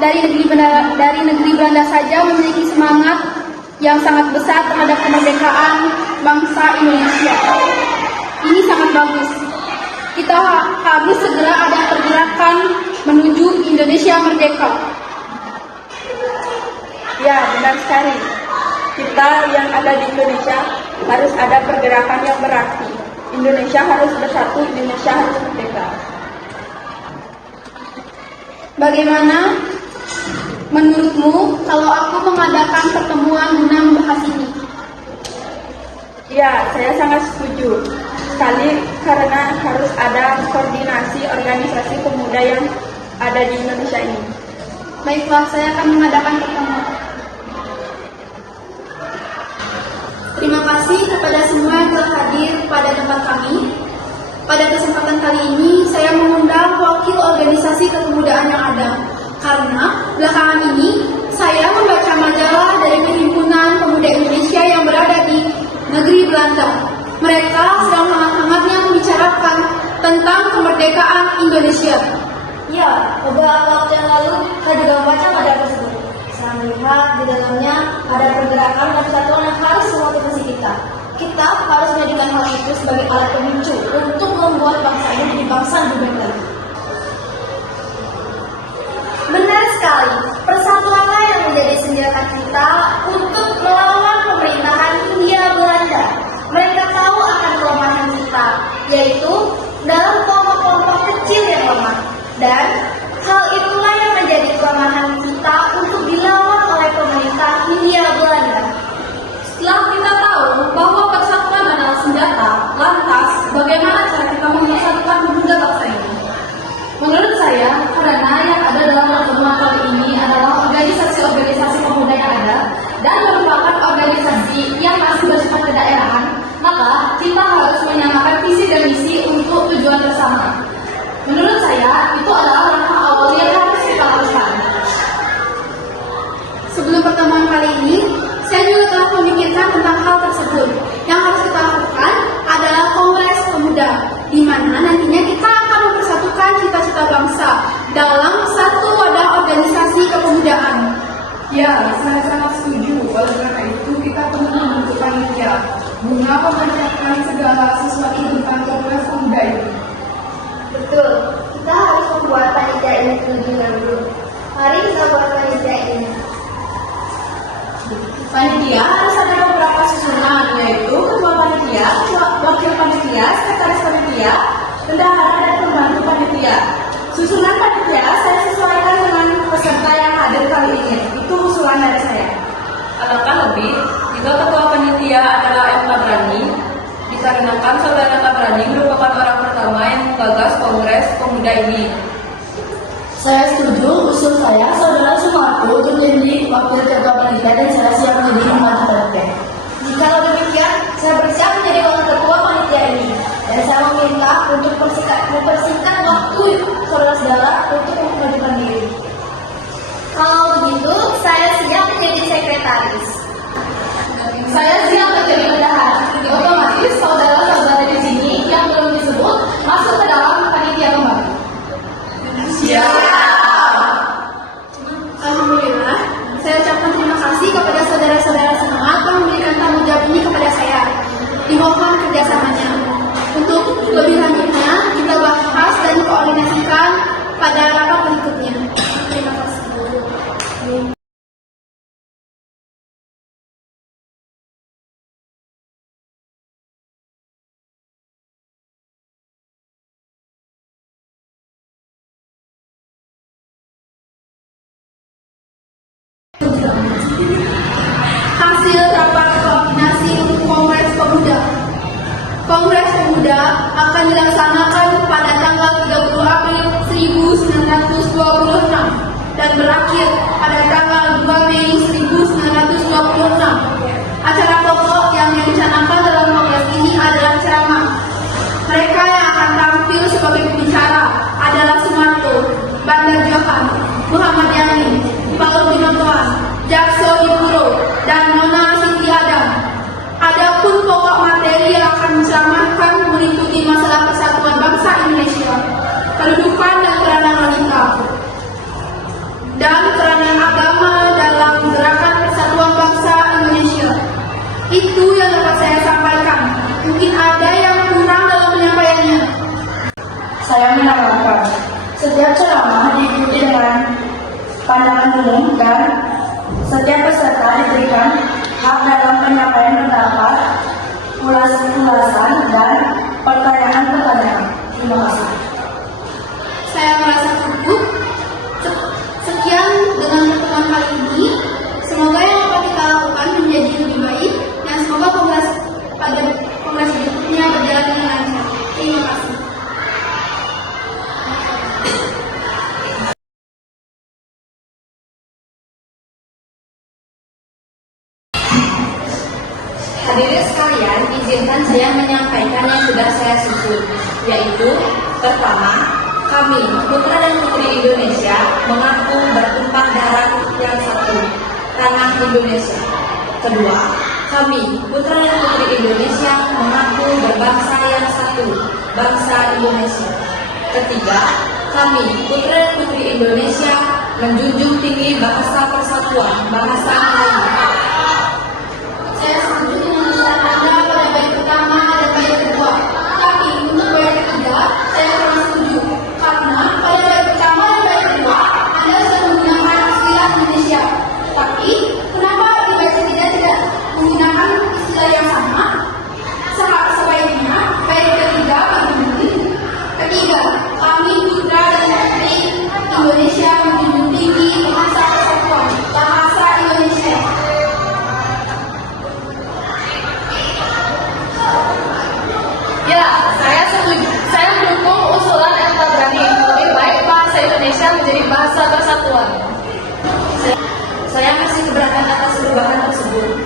dari negeri Belanda saja memiliki semangat yang sangat besar terhadap kemerdekaan bangsa Indonesia. Ini sangat bagus. Kita harus segera ada pergerakan menuju Indonesia merdeka. Ya, benar sekali. Kita yang ada di Indonesia harus ada pergerakan yang berarti. Indonesia harus bersatu, Indonesia harus merdeka. Bagaimana menurutmu kalau aku mengadakan pertemuan guna membahas ini? Ya, saya sangat setuju sekali karena harus ada koordinasi organisasi pemuda yang ada di Indonesia ini. Baiklah, saya akan mengadakan pertemuan. Terima kasih kepada semua yang telah hadir pada tempat kami. Pada kesempatan kali ini, saya mengundang wakil organisasi kepemudaan yang ada. Karena belakangan ini, saya membaca majalah dari Perhimpunan Pemuda Indonesia yang berada di negeri Belanda. Mereka sedang hangat-hangatnya membicarakan tentang kemerdekaan Indonesia. Ya, beberapa waktu yang lalu saya juga membaca majalah tersebut. Saya melihat di dalamnya ada pergerakan dan persatuan yang harus memotivasi kita. Kita harus menjadikan hal itu sebagai alat pemicu untuk membuat bangsa ini menjadi bangsa yang lebih baik. Benar sekali, persatuanlah yang menjadi senjata kita untuk melawan pemerintahan Hindia Belanda. Mereka tahu akan kelemahan kita, yaitu dalam kelompok-kelompok kecil yang lemah. Dan hal itulah yang menjadi kelemahan kita untuk dilawan oleh pemerintah Hindia Belanda. Setelah kita tahu bahwa persatuan adalah senjata, lantas bagaimana cara kita mempersatukan pemuda bangsa ini? Menurut saya, karena yang ada dalam pertemuan kali ini adalah organisasi-organisasi pemuda yang ada dan merupakan organisasi yang masih bersifat kedaerahan, maka kita harus menyamakan visi dan misi untuk tujuan bersama. Menurut saya, itu adalah langkah awal yang harus kita lakukan. Sebelum pertemuan kali ini, saya juga telah memikirkan tentang hal tersebut. Yang harus kita lakukan adalah Kongres Pemuda, di mana nantinya kita akan mempersatukan cita-cita bangsa dalam satu wadah organisasi kepemudaan. Ya, saya sangat setuju. Oleh karena itu, kita perlu membentuk panitia guna mempersiapkan segala sesuatu tentang Kongres Pemuda ini. Betul, kita harus membuat panitia ini terlebih dahulu. Mari kita buat panitia ini. Panitia harus ada beberapa susunan, yaitu ketua panitia, wakil panitia, sekretaris panitia, bendahara dan pembantu panitia. Susunan panitia saya sesuaikan dengan peserta yang hadir kali ini. Itu usulan dari saya. Alangkah lebih jika ketua panitia adalah M. Kabrani, dikarenakan saudara Kabrani merupakan orang pertama yang menggagas Kongres Pemuda ini. Saya setuju, usul saya, saudara Sumarto untuk menjadi wakil ketua panitia dan saya siap menjadi pembantu panitia. Jika demikian, saya bersiap menjadi wakil ketua panitia ini. Dan saya meminta untuk mempersingkat waktu saudara-saudara untuk mengajukan diri. Kalau begitu, saya siap menjadi sekretaris. Saya siap menjadi bendahara. Otomatis saudara-saudara di sini yang belum disebut masuk ke dalam panitia kembali. Alhamdulillah, saya ucapkan terima kasih kepada saudara-saudara semua telah memberikan tanggung jawab ini kepada saya. Dimohon kerjasamanya. Untuk lebih lanjutnya, kita bahas dan koordinasikan pada rapat berikutnya. Terima kasih. Hasil rapat koordinasi Kongres Pemuda. Kongres Pemuda akan dilaksanakan pada tanggal 30 April 1926 dan berakhir pada tanggal 2 Mei 1926. Acara pokok yang direncanakan dalam kongres ini adalah ceramah. Mereka yang akan tampil sebagai pembicara adalah Sumarto, Bandar Johan, Muhammad Yani, Paul Binotoan, Jakso Iburo, dan Nona Siti Adam. Adapun pokok materi yang akan menceramahkan meliputi masalah persatuan bangsa Indonesia, kedudukan dan peranan wanita, dan umum dan setiap peserta diberikan hak dalam penyampaian pendapat, ulasan, dan pertanyaan-pertanyaan. Terima kasih. Saya merasa cukup. Sekian dengan pertemuan kali ini. Semoga yang akan kita lakukan menjadi lebih baik dan semoga kongres berikutnya berjalan dengan lancar. Terima kasih. Hadirin sekalian, izinkan saya menyampaikan yang sudah saya susun, yaitu pertama, kami, putra dan putri Indonesia, mengaku bertumpah darah yang satu, tanah Indonesia. Kedua, kami, putra dan putri Indonesia, mengaku berbangsa yang satu, bangsa Indonesia. Ketiga, kami, putra dan putri Indonesia, menjunjung tinggi bahasa persatuan, bahasa Melayu. Saya setuju dengan usulan Anda pada baik pertama dan baik kedua. Tapi untuk baik ketiga, saya kurang setuju. Karena pada baik pertama dan baik kedua, Anda sudah menggunakan istilah Indonesia. Tapi, kenapa di baik ketiga tidak menggunakan istilah yang sama? Sebaiknya, baik ketiga begini. Ketiga, kami putra dan putri Indonesia menjunjung tinggi bahasa persatuan, bahasa Indonesia. Ya, saya setuju. Saya mendukung usulan El Tabrani. Lebih baik bahasa Indonesia menjadi bahasa persatuan. Saya masih keberatan atas perubahan tersebut.